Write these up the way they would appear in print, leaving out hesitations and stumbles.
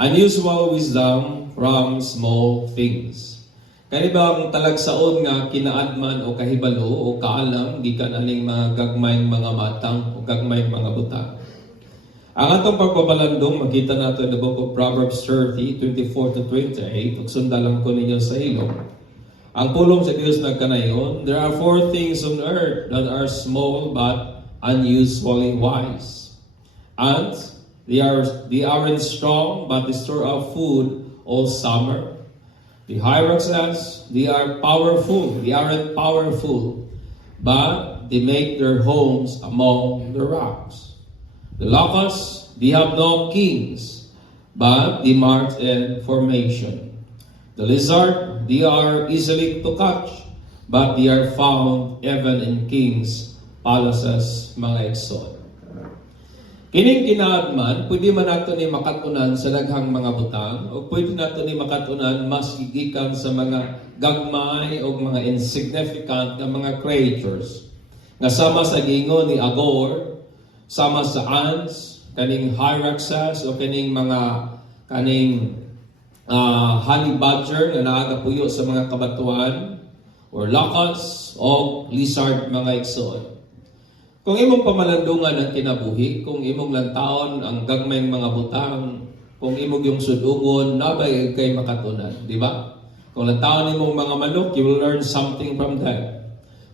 Unusual wisdom from small things. Kani ba ang talagsaon nga kinaadman o kahibalo o kaalam gikan aning mga gagmayng mga matang o gagmayng mga butang. Ang atong pagpapalandong makita nato in the book of Proverbs 30:24 to 28 ug sundalan ko ninyo sa ilong. Ang pulong sa Dios nagkanayon, there are 4 things on earth that are small but unusually wise. Ants, they aren't strong but they store up food all summer. The hyraxes, they are powerful. They aren't powerful, but they make their homes among the rocks. The locusts, they have no kings, but they march in formation. The lizard, they are easily to catch, but they are found even in kings' palaces, mga igsoon. Kining kinaadman, pwede man nato ni makatunan sa daghang mga butang o pwede nato ni makatunan mas gigikan sa mga gagmay o mga insignificant na mga creatures. Nga sama sa gingon ni Agor, sama sa ants, kaning hyraxes o kaning mga honey badger na naagapuyo sa mga kabatuan or locusts o lizard, mga igsoon. Kung imong pamalandungan ang kinabuhi, kung imong lantaon ang gagmayng mga butang, kung imong yung sudugon, nabay kay makatunan, di ba? Kung lantaon imong mga manok, you will learn something from them.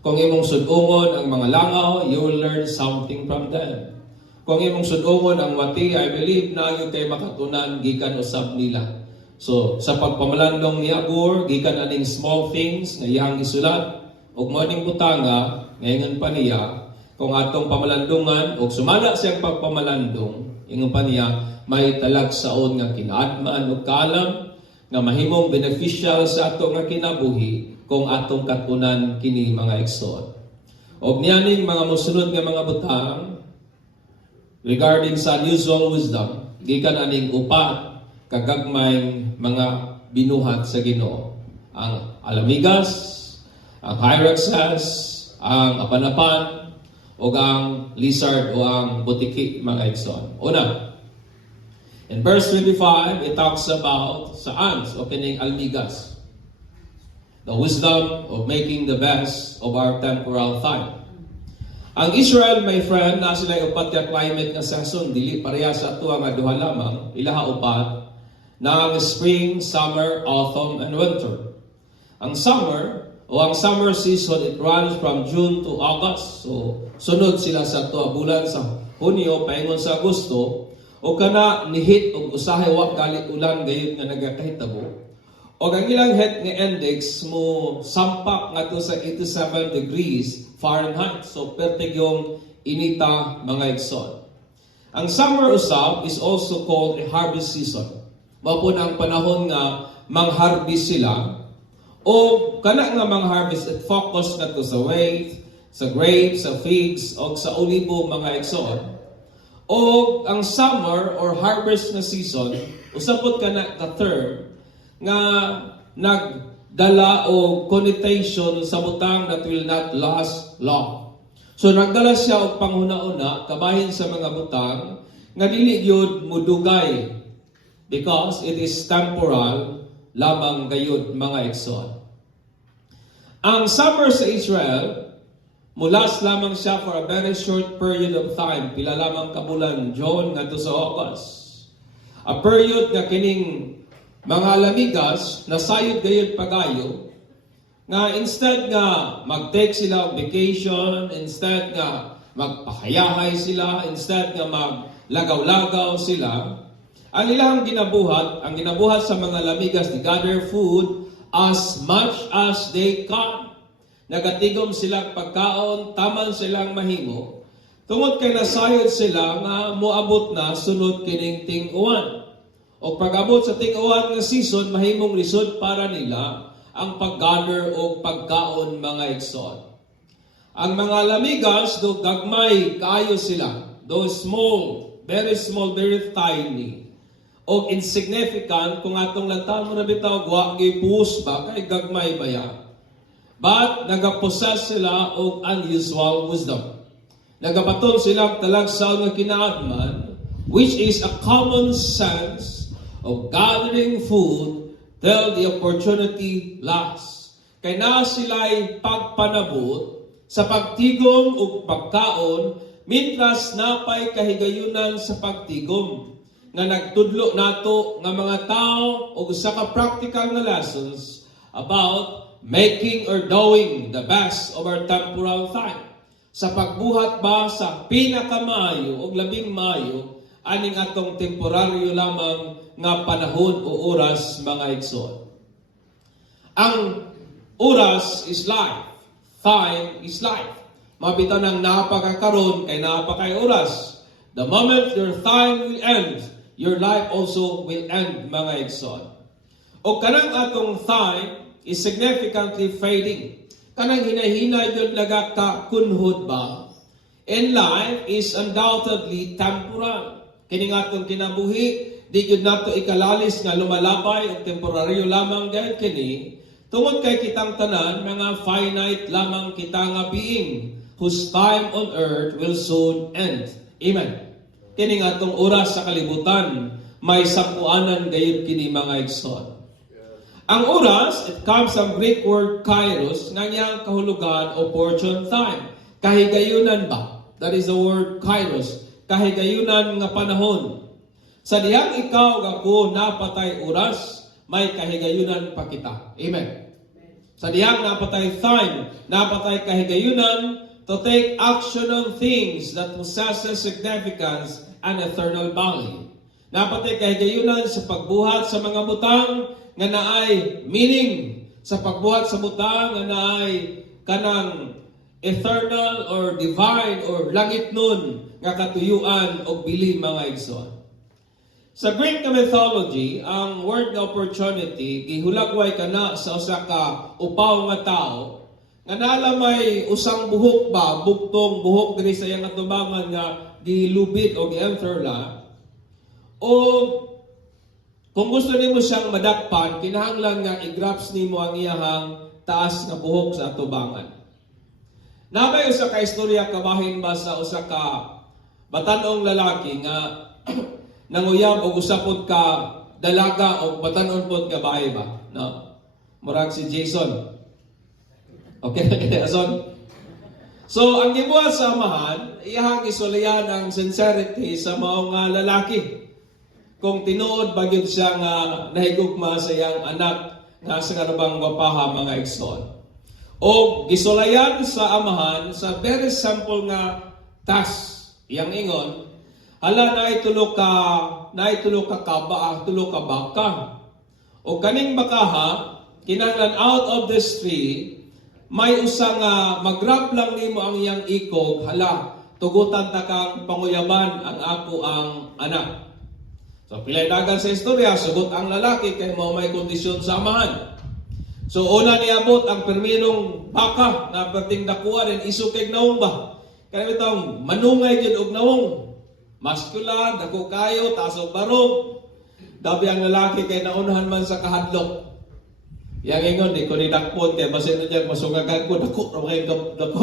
Kung imong sudungon ang mga langaw, you will learn something from them. Kung imong sudungon ang wati, I believe na yung kay makatunan, gikan usab nila. So, sa pagpamalandong ni Agur, gikan aning small things, nga iyang isulat, ug mo aning butanga, ngayon pa niya, kung atong pamalandungan o sumala siyang pagpamalandong, ingon pa niya, may talagsaon nga kinaadman o kaalam nga mahimong beneficial sa ato nga kinabuhi kung atong katunan kini, mga igsoon. Og niyaning mga mosunod nga mga butang regarding sa unusual wisdom, gikan aning upat kagagmayng mga binuhat sa Ginoo. Ang alamigas, ang hyraxes, ang apanapan, o ang lizard o ang butiki, mga igsoon. Una, in verse 25, it talks about sa ants o kining almigas. The wisdom of making the best of our temporal time. Ang Israel, my friend, na sila upat ka climate nga season, dili pareha sa ato nga duha lamang, ilaha upat, na ang spring, summer, autumn, and winter. Ang summer, o ang summer season, it runs from June to August. So, sunod sila sa tuwa bulan sa Hunyo, paingon sa Agosto, o kana nihit o usahay wak galit ulan gayon nga nagakahitabo. O ang ilang heat nga index mo sampak nga to sa 87 degrees Fahrenheit. So, pertig yung inita, mga igsoon. Ang summer usab is also called a harvest season. Mapun ang panahon nga mang-harvest sila. O kana nga mga harvest, it focus na to sa wheat, sa grapes, sa figs, o sa olibo, mga igsoon. O ang summer or harvest na season, usapot ka na ka-term nga nagdala o connotation sa butang that will not last long. So nagdala siya og panghuna-una kabahin sa mga butang nga dili gyud mudugay because it is temporal lamang gayud, mga igsoon. Ang summer sa Israel, mulas lamang siya for a very short period of time, pila lamang kabulan, June ngadto sa August. A period nga kining mga lamigas nasayod gayud pagayo, nga instead nga mag-take sila og vacation, instead nga magpahayahay sila, instead nga maglagaw-lagaw sila, ang ilang ginabuhat sa mga lamigas, they gather food as much as they can. Nagatigom silang pagkaon, taman silang mahimo. Tungod kay nasayod sila nga moabot na sunod kining ting-uwan. O pag-abot sa ting-uwan nga season, mahimong lisod para nila ang pag-gather o pagkaon, mga igsoon. Ang mga lamigas, do gagmay kaayo sila. Do small, very tiny. O insignificant, kung atong lantaw mo na bitaw, wa gipus ba, kay gagmay ba yan? But nagapossess sila og unusual wisdom. Nagabaton sila talagsaw nga kinaadman, which is a common sense of gathering food till the opportunity lasts. Kay na sila'y pagpanabot sa pagtigom ug pagkaon mintras napay kahigayunan sa pagtigom nga nagtudlo nato nga mga tao og usa ka practical nga lessons about making or doing the best of our temporal time. Sa pagbuhat ba sa pinakamaayo o labing maayo aning atong temporaryo lamang nga panahon o oras mga igsoon. Ang oras is life. Time is life. Mabitaw ng napakakaroon kay napakay oras. The moment your time will end, your life also will end mga igsoon. O kanang atong time is significantly fading. Kanang hinahinay yun nagakakunhod ba? And life is undoubtedly temporal. Kining atong kinabuhi, di yun nato ikalalis nga lumalabay o temporaryo lamang gayud kini. Tungod kay kitang tanan, mga finite lamang kita nga being, whose time on earth will soon end. Amen. Kining atong oras sa kalibutan, may sapuanan gayud kini mga igsoon. Ang oras, it comes from Greek word kairos, nga niyang kahulugan o portion time. Kahigayunan ba? That is the word kairos. Kahigayunan nga panahon. Sa diyang ikaw ako napatay oras, may kahigayunan pa kita. Amen. Sa diyang napatay time, napatay kahigayunan to take action on things that possesses significance and eternal value. Napatay kahigayunan sa pagbuhat sa mga butang nga naay meaning, sa pagbuhat sa butang nga naay kanang eternal or divine or langit nun nga katuyuan o bili mga igsoon. Sa Greek mythology, ang word nga opportunity gihulagway kana sa usa ka upaw nga tao nga nala may usang buhok ba, buktong buhok diri sa iyang atubangan nga gilubit o gi-enterla. O kung gusto nimo siyang madakpan, kinahanglan nga i-grabs nimo ang iyahang taas nga buhok sa atubangan. Nabay usa ka istorya kabahin ba sa usa ka batanong lalaki nga nanguyab og usapod ka dalaga o batanon pod nga bahay ba, no? Murag si Jason. Okay, Jason. So ang gibuhat sa amahan, iyahang isulayan ang sincerity sa mao nga lalaki. Kung tinuod ba gyud siya nga nahigugma sa iyang anak nga sa karabang gwapaha mga igsoon. O gisulayan sa amahan sa very simple nga task. Iyang ingon, hala naitulo ka kaba, tulo ka baka. O kaning bakaha, kinahanglan out of this tree, may usa nga mag-grab lang nimo ang iyang ikog, hala, tugutan ta kang panguyaban ang ako ang anak. So, pilay dagan sa istorya, sugot ang lalaki kay mao may kondisyon sa amahan. So, una niabot ang permirong baka na perting dakuha rin iso kay naong ba. Kaya itong manungay yun og naong. Muscular, dako kayo, taas og barog. Dabi ang lalaki kay naunahan man sa kahadlok. Yang ingon, di ko ni dakpon kay basin na dyan, masungagan ko, dako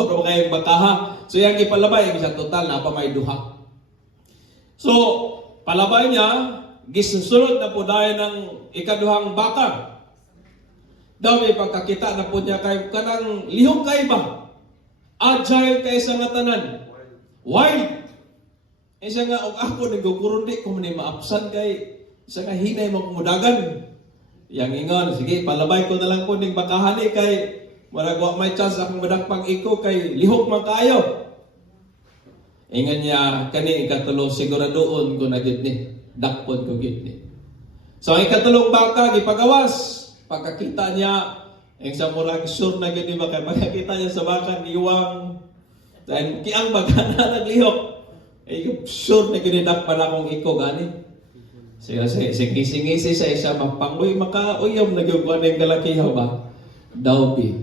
ro kayong bakaha. So, yang ipalabay, sa total, na pa may duha. So, palabay niya, gisusunod na po dahil ng ikaduhang baka. Daw may pagkakita na po niya kay kanang lihok kay ba? Agile kay sa nga tanan. Wild. Isa nga, og ako nagkukurundi kung may maapsan kay isa nga hinay mo kumudagan. Yang ingon, sige, palabay ko na lang po ning bakahani kay maragwa may chance akong madakpang iko kay lihok man kayo. Ingan niya, kani ikatulo siguradoon ko na gid ni. Dakpon ko gid ni. So, ang ikatulong baka, gipagawas. Pagkakita niya, yung sa murag sure na gid ni baka, pagkakita niya sa baka, niwang, dahil kiang baka na naglihok. Sure na gid ni dakpan akong iko gani. Sige, sa isa, mapangloy, makauyom na gid ko na yung galakihaw ba? Dawbi.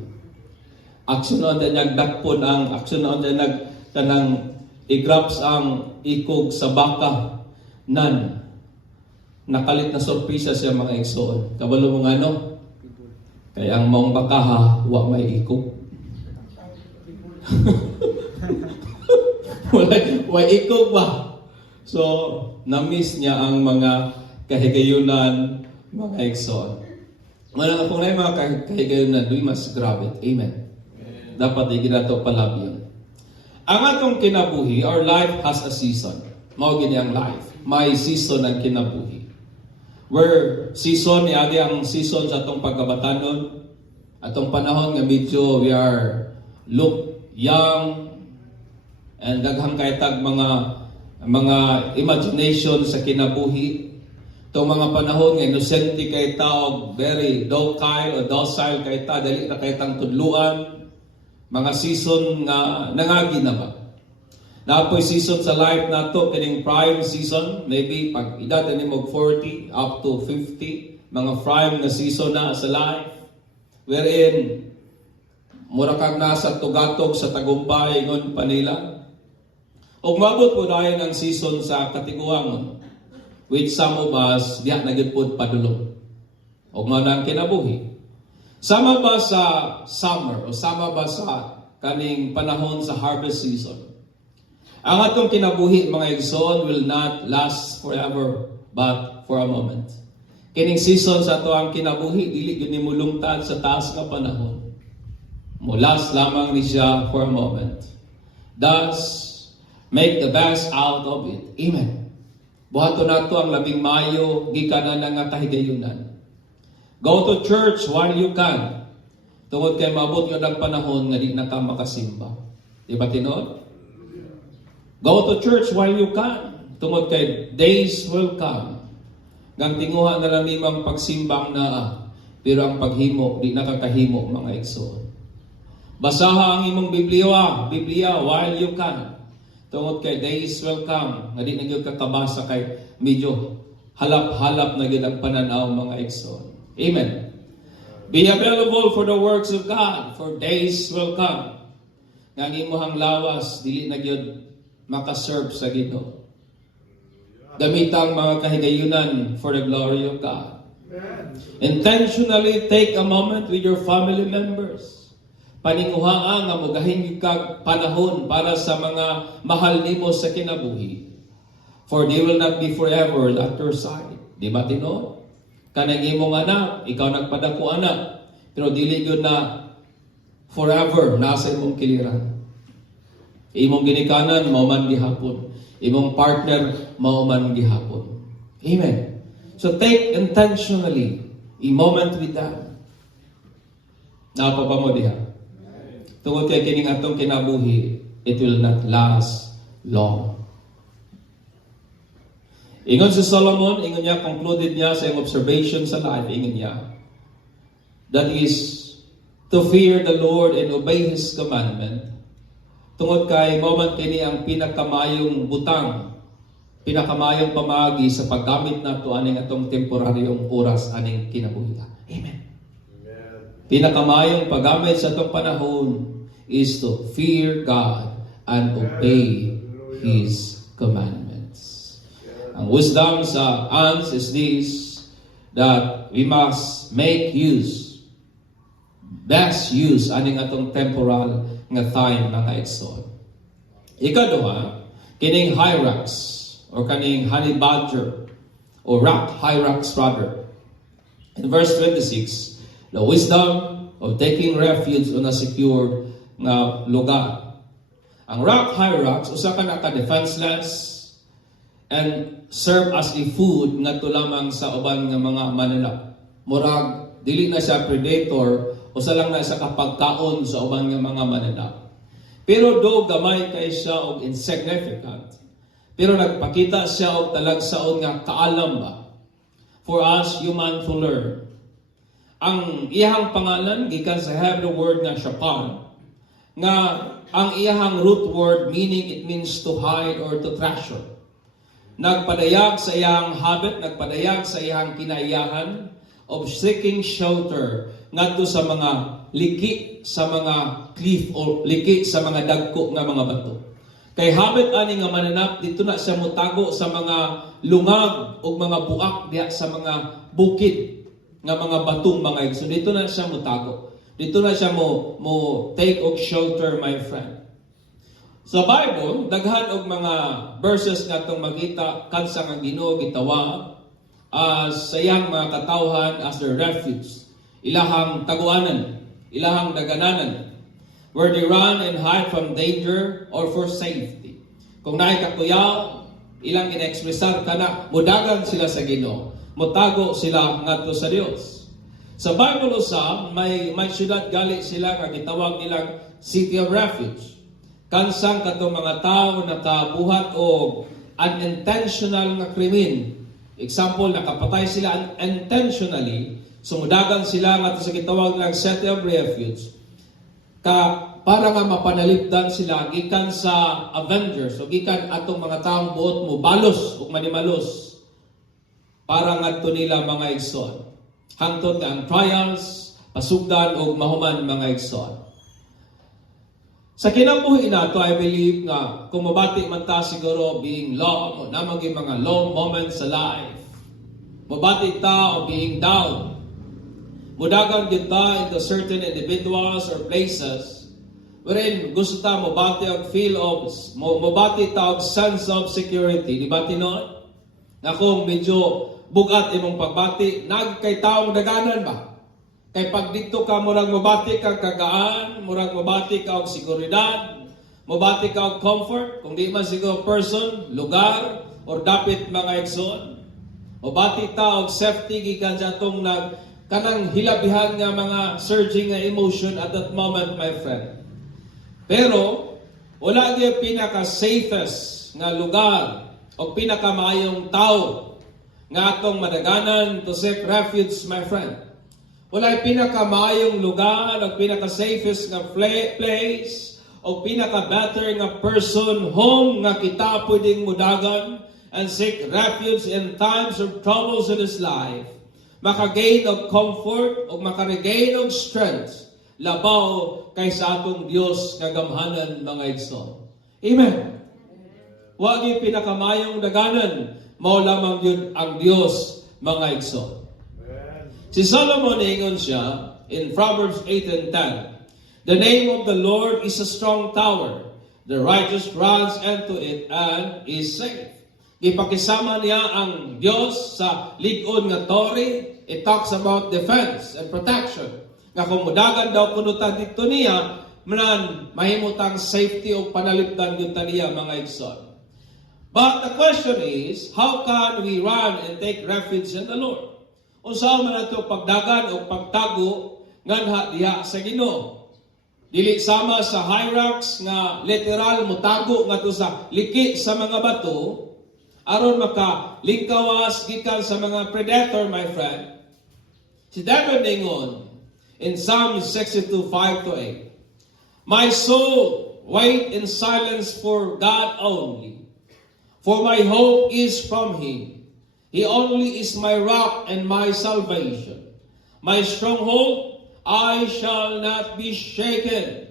Aksyon na niya dakpon ang, aksyon na niya kanang i-grabs ang ikog sa baka nan nakalit na sorpresa siya mga igsoon. Kabalo mo nga no? Kaya ang maong bakaha, wa may ikog. Wala ikog ba? So, na-miss niya ang mga kahigayunan mga igsoon. Wala kung na mga kahigayunan, we must grab it. Amen. Dapat di nato palabyon. Ang atong kinabuhi, our life has a season. Mao gini ang life. May season ang kinabuhi. Where season ni agi ang season sa atong pagkabatanon, atong panahon nga medyo we are look young and daghang kaytag mga imagination sa kinabuhi. Itong mga panahon nga inosente kay tao, very docile kay ta, dali na kay tang tudluan. Mga season nga nangagi na ba? Napoy season sa life nato kining prime season, maybe pag edad ani mo 40 up to 50, mga prime na season na sa life. Wherein mura kag nasa tugatog sa tagumpay ingon pa nila. Og mabot po dayon ang season sa katiguangon, which some of us diha na gyud pod padulong. Og mao na ang kinabuhi. Sama ba sa summer o sama ba sa kaning panahon sa harvest season? Ang atong kinabuhi mga igsoon will not last forever but for a moment. Kining season sa ato ang kinabuhi dili gyud ni mulungtad sa taas nga panahon. Mulas lamang ni siya for a moment. Thus, make the best out of it. Amen. Buhaton nato ang labing Mayo gikanan nga kahigayunan. Go to church while you can. Tungod kay maabot yun ang panahon nga di na ka makasimba. Di ba tinuod? Go to church while you can. Tungod kay days will come. Ngang tinguha na lang nimang pagsimbang na pero ang paghimo, di nakakahimo mga igsoon. Basaha ang imong Biblia while you can. Tungod kay days will come. Nga di na yun kakabasa kay medyo halap-halap na yun ang pananaw mga igsoon. Amen. Be available for the works of God, for days will come. Nga imuhang lawas, dili na gyud makaserve sa Ginoo. Gamitang mga kahigayunan for the glory of God. Intentionally take a moment with your family members. Paninguhaan nga mugahin kag panahon para sa mga mahal nimo sa kinabuhi. For they will not be forever at your side. Di ba tinuod? Kanang imong anak, ikaw nagpadako anak, pero dili yun na forever nasa imong kiliran. Imong ginikanan, mauman gihapon. Imong partner, mauman gihapon. Amen. So take intentionally a moment with them. Napapa mo diha. Tungod kay kining atong kinabuhi, it will not last long. Ingon si Solomon, ingon niya, concluded niya sa iyong observation sa life, ingon niya, that is, to fear the Lord and obey His commandment. Tungod kay moment kini ang pinakamayong butang, pinakamayong pamagi sa paggamit nato aning atong temporaryong oras aning kinabuhi. Amen. Pinakamayong paggamit sa atong panahon is to fear God and obey His commandments. Ang wisdom sa ans is this, that we must make best use aning atong temporal nga time mga igsoon. Ikaduha, kining hyrax or kaning honey badger or hyrax rather. In verse 26, the wisdom of taking refuge on a secure nga lugar. Ang rock hyrax usa ka na defenseless and serve as a food ngadto lamang sa uban nga mga mananap. Murag dili na siya predator, usa lang na sa kapagkaon sa uban nga mga mananap. Pero do gamay kay siya og insignificant. Pero nagpakita siya og talagsaon nga kaalam ba for us human to learn. Ang iyang pangalan gikan sa Hebrew word nga shapar, nga ang iyang root word meaning it means to hide or to treasure. Nagpadayag sa iyang habit, nagpadayag sa iyang kinaiyahan of seeking shelter ngadto sa mga liki sa mga cliff o liki sa mga dagko nga mga bato. Kay habit ani nga mananap dito na siya mutago sa mga lungag o mga buak diha sa mga bukid nga mga batong mga igso. Dito na siya mutago. Dito na siya mo take of shelter, my friend. Sa Bible, daghan og mga verses nga itong magita kansa nga Ginoo gitawag sa iyang mga katawhan as their refuge. Ilahang taguanan, ilahang dagananan, where they run and hide from danger or for safety. Kung naay kakuyaw, ilang ina-expressar ka na, mudagan sila sa Ginoo, mutago sila ngadto sa Dios. Sa Bible usab, may syudad gali sila nga gitawag nilang City of Refuge. Kansang katong mga tao nakabuhat og unintentional nga krimen. Example, nakapatay sila unintentionally, sumudagan sila nga sa gitawag nilang City of Refuge. Para nga mapanalipdan sila gikan sa Avengers o gikan atong mga taong buot mo balos ug manimalos para ngadto nila mga igsoon hangtod nga ang trials pasugdan og mahuman mga igsoon. Sa kinabuhi nato, I believe nga kung mabati man ta siguro being low namang mga low moments sa life, mabati ta o being down, mudagan kita into certain individuals or places wherein gusto ta mabati og feel of, mabati ta og sense of security. Di ba tinon? Na kung medyo bugat imong pagbati, kay taong daganan ba? Kay pag dito ka, murag mabati ka kagaan, murag mabati ka og seguridad, mabati ka og comfort, kung di man siguro person, lugar, or dapit mga igsoon. Mabati ta og safety, gikan sa atong kanang hilabihan nga mga surging nga emotion at that moment, my friend. Pero, wala gyud pinaka-safest nga lugar o pinaka-maayong tao nga atong madaganan to seek refuge, my friend. Wala pinaka-maayong lugar o pinaka-safest nga place o pinaka-better nga person, home nga kita pwedeng mudagan and seek refuge in times of troubles in this life. Makagain of comfort o makaregain of strength labaw kay sa atong Dios nga gamhanan mga igsoon. Amen. Wa gyud pinakamayong daganan, mao lamang yun ang Dios mga igsoon. Si Solomon ingon siya in Proverbs 8 and 10. The name of the Lord is a strong tower. The righteous runs into it and is safe. Gipakisama niya ang Dios sa lig-on nga tore. It talks about defense and protection. Nga kung mudagan daw kunutan dito niya, manan mahimutang safety o panalipdan yun niya mga igsoon. But the question is, how can we run and take refuge in the Lord? Unsa man ato pagdagan o pagtago nganha diha sa Ginoo? Dili sama sa hyrax nga literal mutago ngadto sa liki sa mga bato aron makalingkawas gikan sa mga predator, my friend. Si David ningon in Psalm 62:5-8. My soul, wait in silence for God only, for my hope is from Him. He only is my rock and my salvation. My stronghold, I shall not be shaken.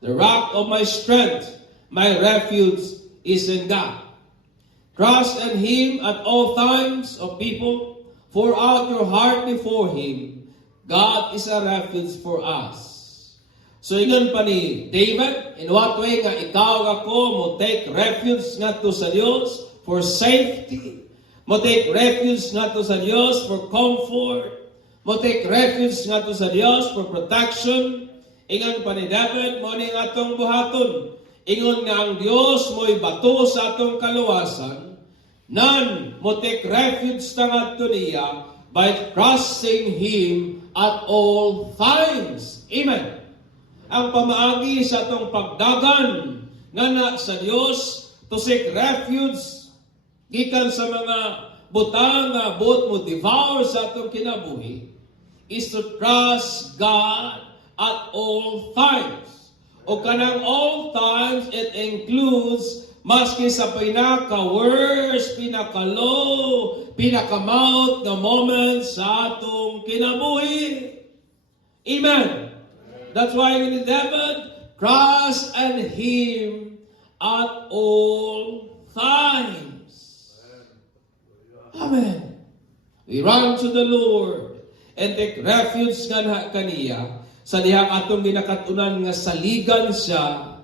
The rock of my strength, my refuge is in God. Trust in Him at all times, O people. Pour out your heart before Him. God is a refuge for us. So ingon pa ni David, in what way nga ikaw ako mo take refuge ngadto sa Dios for safety, mo take refuge ngadto sa Dios for comfort, mo take refuge ngadto sa Dios for protection. Ingon pa ni David, mo ni atong buhaton. Ingon nga ang Dios mo'y bato sa atong kaluwasan. None mo take refuge ta ngadto niya by trusting Him at all times. Amen. Ang pamaagi sa atong pagdagan nga sa Dios to seek refuge gikan sa mga butang nga buot mo devour sa atong kinabuhi is to trust God at all times. O kanang all times, it includes maski sa pinaka-worst, pinaka-low, pinaka-mouth na moments sa atong kinabuhi. Amen. That's why in David, trust in Him at all times. Amen. We run to the Lord and take refuge kaniya sa dihang atong ginakatunan nga saligan siya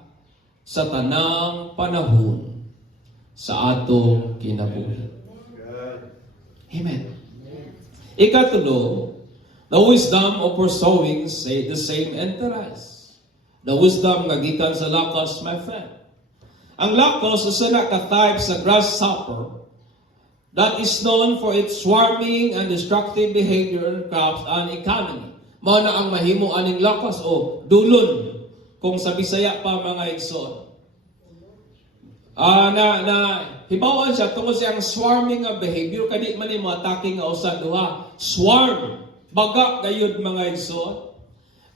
sa tanang panahon sa atong kinabuhi. Amen. Ikatulo, the wisdom of pursuing say the same interest. The wisdom nga gikan sa lakas, my friend. Ang lakas usa na ka type sa grasshopper that is known for its swarming and destructive behavior in crops and economy. Mao na ang mahimo aning lakas o dulon kung sa Bisaya pa mga igsoon. Hibawan siya tungod sa ang swarming nga behavior kadi man ni mo atake nga usa duha. Swarm, baga gayud mga igsoon.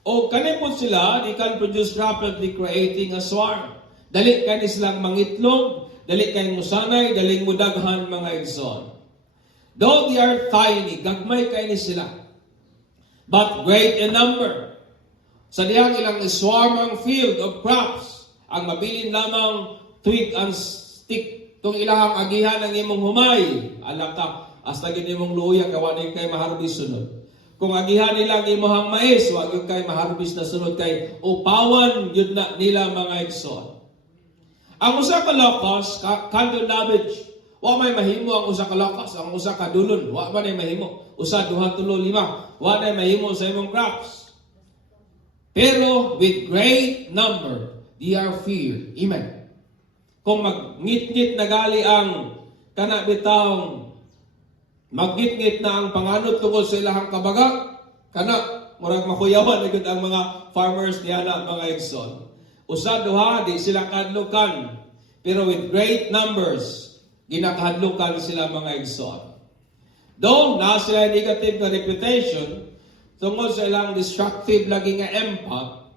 O kanipot sila, they can produce rapidly creating a swarm. Dali kani silang mangitlog, dali kay musanay, dali mudaghan mga igsoon. Though they are tiny, gagmay kay ni sila, but great in number. Sa diyang ilang swarming field of crops, ang mabilin lamang twig and stick, kung ilahang agihan ang imong humay, alam ka, hasta gini mong luya, kawanin kay maharbis sunod. Kung agihan nilang imuhang mais, wag yung kay maharbis na sunod kay upawan, yun na nila mga igsoon. Ang usa ka lakas, candle damage, wa may mahimo ang usa ka lakas, ang usa ka dulon, wa man ay mahimo. Usa, duha, tulo, lima, wa na mahimo sa imong crops. Pero with great number, they are feared. Amen. Kung magngit-ngit na gali ang kanabitang magngit-ngit na ang panganod tungkol sa ilahang kabaga, murag makuyawan agad ang mga farmers diya na mga igsoon. Usa duha di sila kadlukan, pero with great numbers ginakadlukan sila mga igsoon. Though na sila negative na reputation tungkol sa ilang destructive lagi nga impact,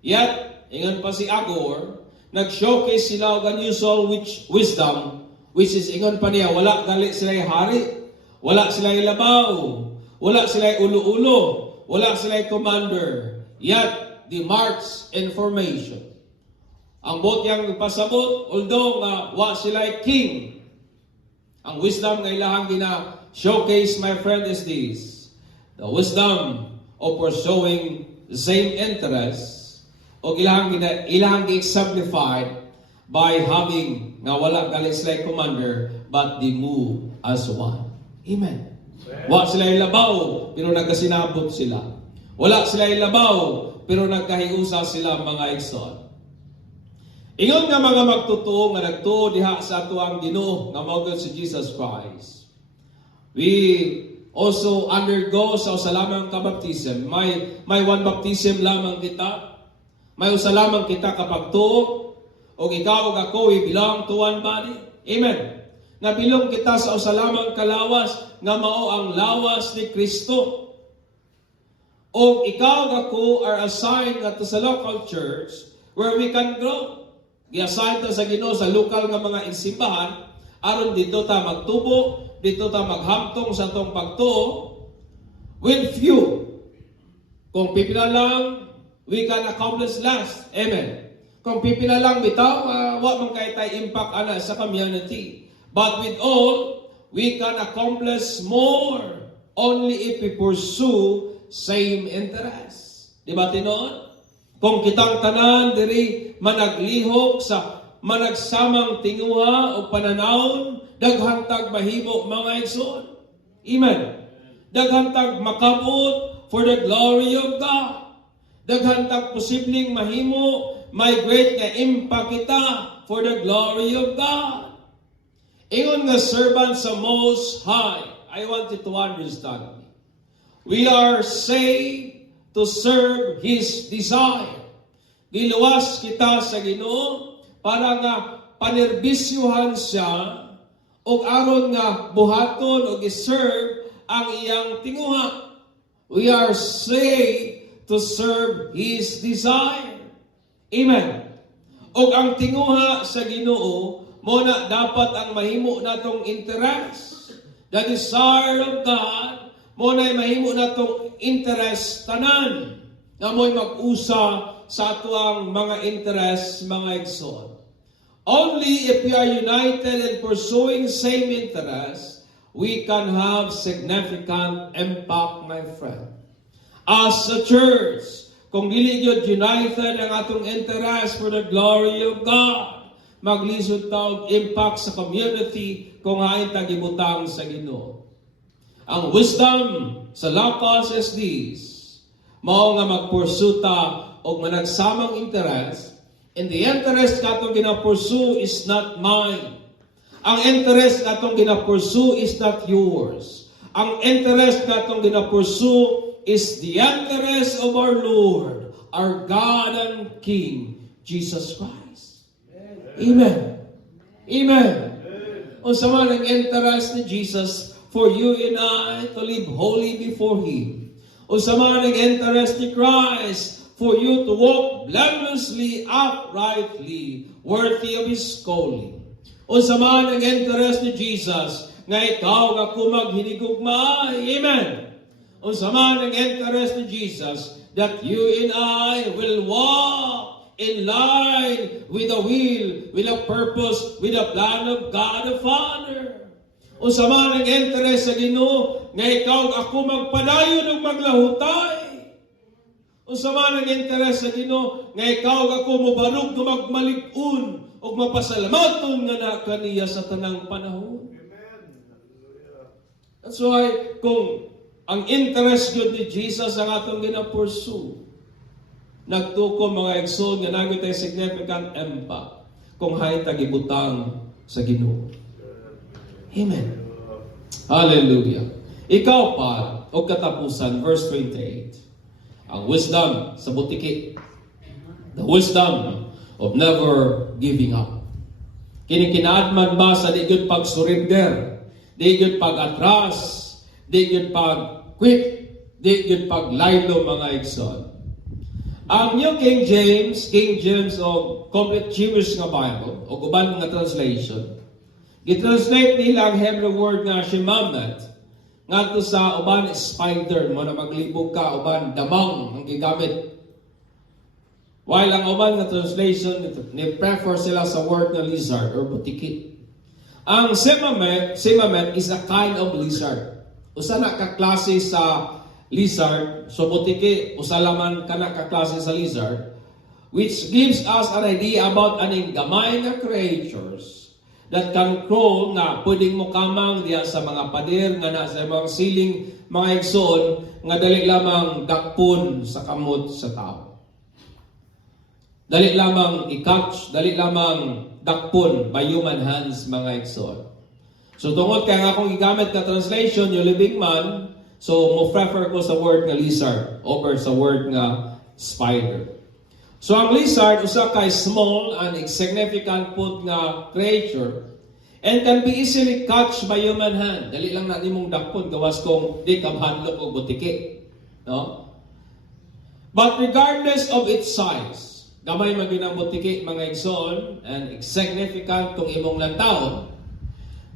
yet ingon pa si Agor, nag-showcase sila og unusual wisdom, which is ingon pa niya wala gali sila hari, wala sila labaw, wala sila ulo-ulo, wala sila commander, yet the marks information. Ang bot yang pasabot, although wa sila king, ang wisdom nga ilahang gina-showcase, my friend, is this. The wisdom of pursuing the same interests, o ilahang gi-exemplified by having nga wala gali sila commander, but they move as one. Amen. Wa sila ilabaw, pero nagkasinabot sila. Wala sila ilabaw, pero nagkahiusa sila mga igsoon. Ingon nga mga magtutuo nga nagtuo diha sa atuang Ginoo nga mao si Jesus Christ. We also undergo sa usa lamang ka baptism. May one baptism lamang kita. May usa lamang kita kapag tuo, o ikaw ug ako, we belong to one body. Amen. Nabilong kita sa usa lamang kalawas nga mao ang lawas ni Kristo. O ikaw ug ako are assigned to sa local church where we can grow. Gi-assign ta sa Ginoo sa lokal nga mga simbahan aron dito ta magtubo, dito ta maghamtong sa atong pagtuo with few. Kung pipila lang, we can accomplish less. Amen. Kung pipila lang bitaw, wa man kay tay impact ana sa community. But with all, we can accomplish more only if we pursue same interests. Di ba tinuod? Kung kitang tanan diri managlihok sa managsamang tinguha o pananawon, daghantag mahimo mga igsoon. Amen. Daghantag makabot for the glory of God. Daghantag posibleng mahimo may great nga impact kita for the glory of God. Ingon nga servant sa Most High, I want you to understand me. We are saved to serve His desire. Giluwas kita sa Ginoo para nga panerbisyuhan siya o aron nga buhaton o giserve ang iyang tinguha. We are saved to serve His desire. Amen. O ang tinguha sa Ginoo muna dapat ang mahimo natong interest. The desire of God muna mahimo natong interest tanan na mo'y mag-usa sa atuang mga interest, mga igsoon. Only if we are united in pursuing same interest, we can have significant impact, my friend. As a church, kung dili gyud united ang atong interest for the glory of God, maglisod ta og impact sa community kung hain ta gibutang sa Ginoo. Ang wisdom sa lakas is this. Mao nga magpursuta og managsamang interest. And the interest katong gina-pursue is not mine. Ang interest katong gina-pursue is not yours. Ang interest katong gina-pursue is the interest of our Lord, our God and King, Jesus Christ. Amen. Amen. Unsa man ang interest ni Jesus for you and I to live holy before Him. Unsa man ang interest ni Christ for you to walk blamelessly, uprightly, worthy of His calling. Unsa man ang interest ni Jesus nga ikaw nga kumaghinigugma. Amen. Unsa man ang interest ni Jesus that you and I will walk in line with the will, with the purpose, with the plan of God the Father. Unsa man ang interest sa Ginoo nga ikaw ako magpadayon ug maglahutay. Unsa man ang interes sa Ginoo nga ikaw ako mobarog nga magmalig-on ug mapasalamaton nga na kaniya sa tanang panahon. Amen. That's why kung ang interest gyud ni Jesus ang atong gina-pursue, nagtukom mga igsoon nga nagit ay significant impact kung hay tagibutang sa Ginoo. Amen. Hallelujah. Ikaw pa og katapusan verse 28. Ang wisdom sa butiki. The wisdom of never giving up. Kini kinaadman ba sa di gyud pag-surrender, di gyud pag-atras, di gyud pag-quit, di gyud paglaylo mga igsoon. Ang New King James o Complete Jewish nga Bible o uban nga translation, gitranslate nila ang Hebrew word nga shemamet ngadto sa uban spider mo na maglibog ka uban damang ang gigamit. While ang uban nga translation ni prefer sila sa word nga lizard or butiki. Ang semamet is a kind of lizard. Usa na ka klase sa lizard, so butiki usa laman kana ka klase sa lizard, which gives us an idea about aning gamay nga creatures that can crawl nga pwedeng mo kamang diya sa mga pader nga nasa mga siling mga igsoon nga dali lamang dakpon sa kamot sa tao. Dali lamang i-catch, dali lamang dakpon by human hands mga igsoon. So tungod kay nga akong gigamit na translation yung living man, so mo prefer ko sa word nga lizard over sa word nga spider. So ang lizard usa kay small and insignificant pud nga creature and can be easily catched by human hand. Dali lang na nimong dakpon gawas kung di ka mahadlok og butiki, no? But regardless of its size, gamay man gyud ang butiki mga igsoon and insignificant kung imong lantawon,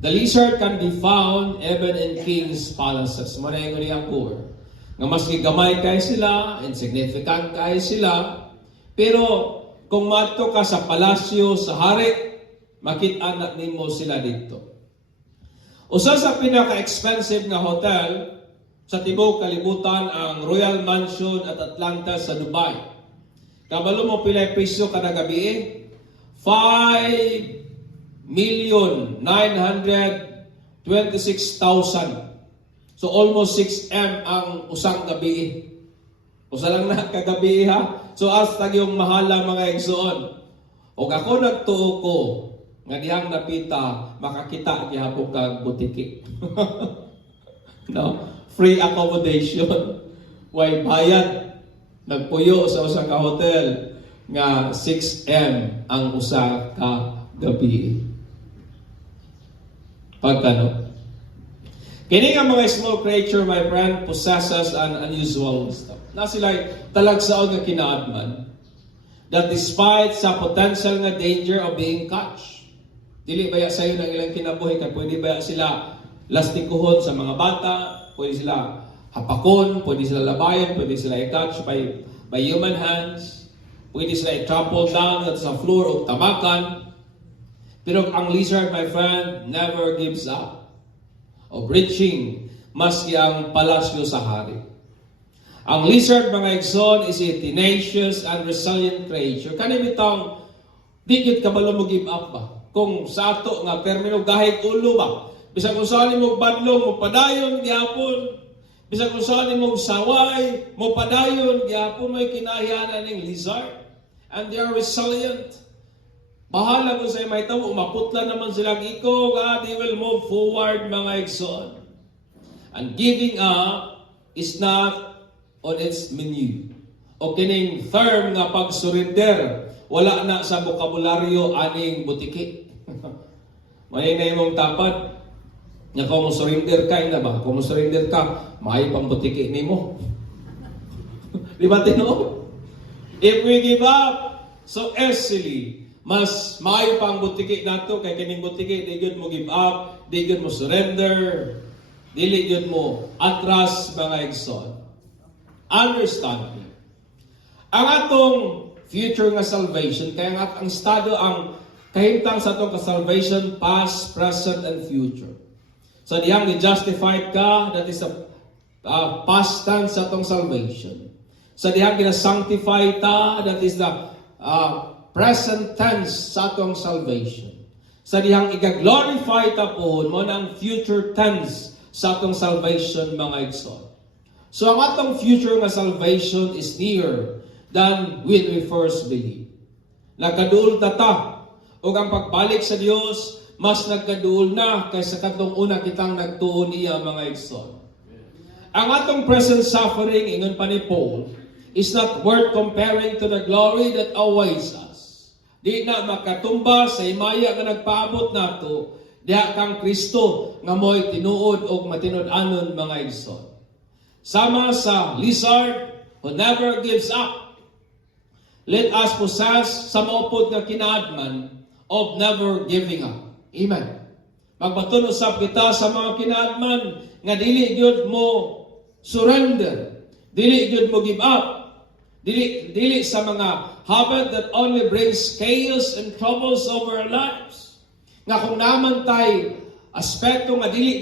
the lizard can be found even in king's palaces. Mo na ingon niyang core. Nga maski gamay kay sila, insignificant kay sila, pero kung madto ka sa palasyo sa hari, makita na nimo sila dito. Usa sa pinaka-expensive nga hotel sa tibuok kalibutan ang Royal Mansion at Atlanta sa Dubai. Kabalo mo pila presyo kada gabi? 5,926,000. So almost 6M ang usang gabi. Usa lang na kagabi ha. So hasta yung mahala mga igsoon. O ako nagtuo ko nga dihang napita makakita gihapon kag butiki. No, free accommodation. Way bayad. Nagpuyo sa usa ka hotel nga 6M ang usa ka gabi. Pagkano? Kini nga mga small creature, my friend, possesses an unusual wisdom. Na sila talagsaon nga kinaadman that despite sa potential nga danger of being catched, dili baya sayo ng ilang kinabuhi kay pwede baya sila lastikuhon sa mga bata, pwede sila hapakon, pwede sila labayan, pwede sila i-catch by human hands, pwede sila i-trample down at sa floor o tamakan. Pero ang lizard, my friend, never gives up of reaching maski ang palasyo sa hari. Ang lizard, mga igsoon, is a tenacious and resilient creature. Kani bitang di gyud kabalo mo give up ba? Kung sa ato nga termino gahig ulo ba, Bisag kung saan mo badlong, mo padayon, gihapon. Bisag kung saan mo saway, mo padayon, gihapon may kinahiyanan ng lizard. And they are resilient. Bahala kung sa'yo may tabo, maputla naman silang iko, they will move forward, mga igsoon. And giving up is not on its menu. O kining term nga pag-surrender, wala na sa bokabularyo aning butiki. May na imong tapat, nga kung surrender ka, na ba? Kung surrender ka, may pang butiki ni mo. Di ba tino? If we give up so easily, mas maayo pang butiki nato kay kining butiki di gyud mo give up, di gyud mo surrender, dili gyud mo atras, mga igsoon. Understand me. Ang atong future nga salvation kay ang estado ang kahimtang sa atong salvation past, present and future. So dihang gi-justified ka, that is a past tense sa atong salvation. Sa dihang gina-sanctify ta, that is the present tense sa atong salvation. Sa dihang i-glorify ta po, mo ng future tense sa atong salvation, mga igsoon. So ang atong future nga salvation is nearer than when we first believe. Nagkaduol ta, o ang pagbalik sa Dios mas nagkaduol na kaysa katong una kitang nagtuon niya, mga igsoon. Ang atong present suffering, ingon pa ni Paul, is not worth comparing to the glory that awaits us. Di na makatumba sa himaya nga nagpaabot nato, diha kang Kristo nga mo'y tinuod o matinud-anon, mga igsoon. Sama sa lizard who never gives up, let us possess sa maupod nga kinaadman of never giving up. Amen. Magbatun usab kita sa mga kinaadman nga dili gyud mo surrender, dili gyud mo give up, dili sa mga habit that only brings chaos and troubles over our lives. Nga kung naman tay aspekto nga dili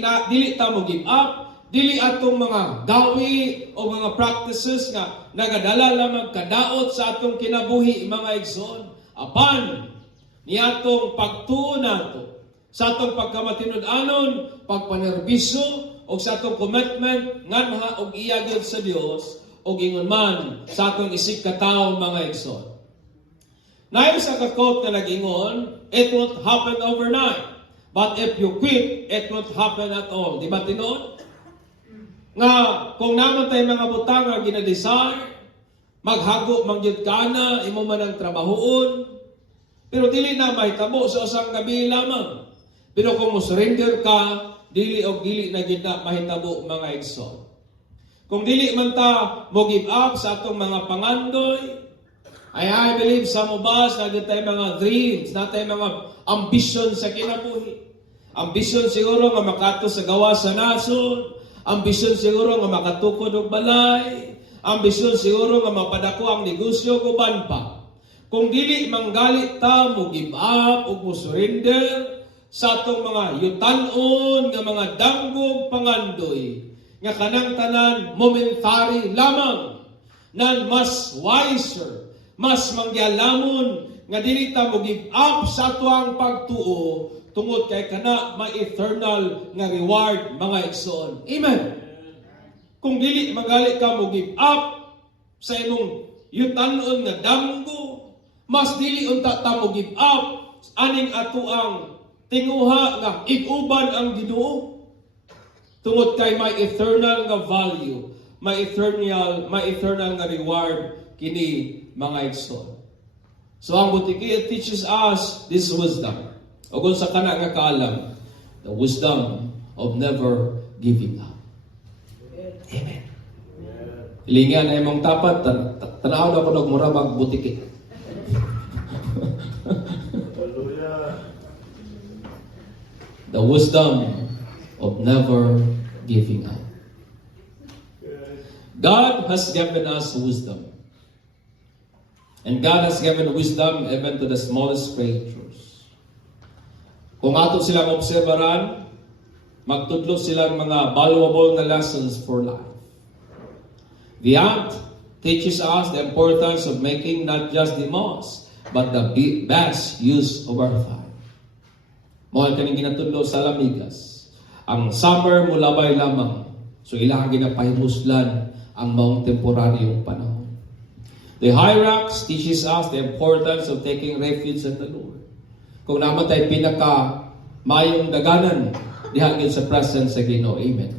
ta mo give up, dili atong mga gawi o mga practices nga nagadala lamang kadaot sa atong kinabuhi, mga igsoon. Apan niatong pagtuon nato sa atong pagkamatinud-anon, pagpanerbisyo o sa atong commitment nganha og iya gyud sa Dios o ingon man sa atong isig katawo, mga igsoon. Nayon sa ka-quote na nag-ingon, it won't happen overnight. But if you quit, it won't happen at all. Di ba tinuod? Nga, kung naman tayo mga butang nga ginadesire, maghago, mangyud ka na, imo man ang trabahoon, pero dili na mahitabo sa usang gabi lamang. Pero kung mo surrender ka, dili o dili na gid na mahitabo, mga igsoon. Kung dili man ta mo give up sa atong mga pangandoy, I believe sa mubas na tayo mga dreams, na tayo mga ambition sa kinabuhi. Ambition siguro nga makato sa gawa sa nasod, ambition siguro nga makatukod og balay, ambition siguro nga mapadako ang negosyo guban pa. Kung dili manggali ta mo give up o mo surrender sa atong mga yutan-on nga mga danggog pangandoy, nga kanang tanan momentary lamang, nan mas wiser, mas mangyalamon nga dili ta mo give up sa atuang pagtuo tungod kay kana may eternal nga reward, mga igsoon. Amen. Kung dili magali ka mo give up sa imong yutan-on nga danggo, mas dili unta ta mo give up aning atuang tinguha nga iguban ang Ginoo. Tungod kay may eternal nga value, may eternal nga reward kini, mga igsoon. So ang butiki, it teaches us this wisdom. O kung sa kana nga kaalam, the wisdom of never giving up. Amen. Ilingan na imong tapat, tanaw na ko ng murabag butiki. The wisdom of never giving up. God has given us wisdom. And God has given wisdom even to the smallest creatures. Kung ato silang obserbaran, magtudlo silang mga valuable na lessons for life. The ant teaches us the importance of making not just the most, but the best use of our time. Mohal kaning ginatudlo sa lamigas. Ang summer mulabay lamang. So ilang ginapahimuslan ang maong temporaryong panahon. The Hyrax teaches us the importance of taking refuge in the Lord. Kung naman tayo pinaka mayong daganan diha gyud sa presence sa Ginoo. Amen.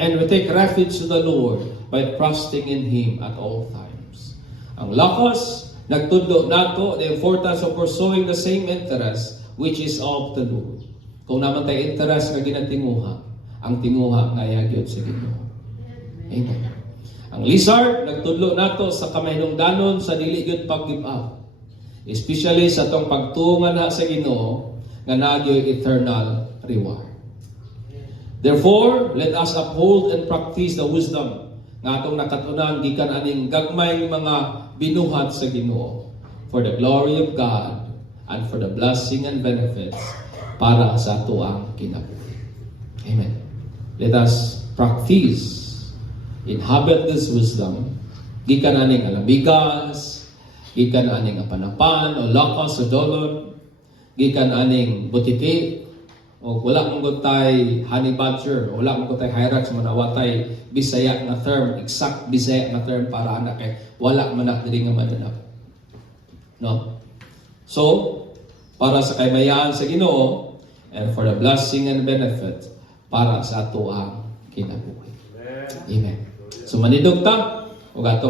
And we take refuge to the Lord by trusting in Him at all times. Ang lakas nagtudlo nato the importance of pursuing the same interest which is of the Lord. Kung naman tayo interest nga ginatinguha, ang tinguha nga yagyod sa Ginoo. Amen. Ang lizard nagtudlo nato sa kamahinungdanon sa dili gyud pag-give up. Especially sa tong pagtuo na sa Ginoo nga nagyoy eternal reward. Therefore, let us uphold and practice the wisdom nga atong nakatunan gikan aning gagmay mga binuhat sa Ginoo for the glory of God and for the blessing and benefits para sa ato ang kinabuhi. Amen. Let us practice, inhabit this wisdom, gikan aning alamigas, gikan aning apanapan o lakas o dolon, gikan aning butiti, o wala mong tay honey badger, o wala mong tay hyrax, manawatay Bisaya na term, exact Bisaya na term para anak kay wala man na diri nga madanap. No? So, para sa kaymayan sa Ginoo and for the blessing and benefit para sa ato ang kinabuhi. Amen. So manidog ta ug atong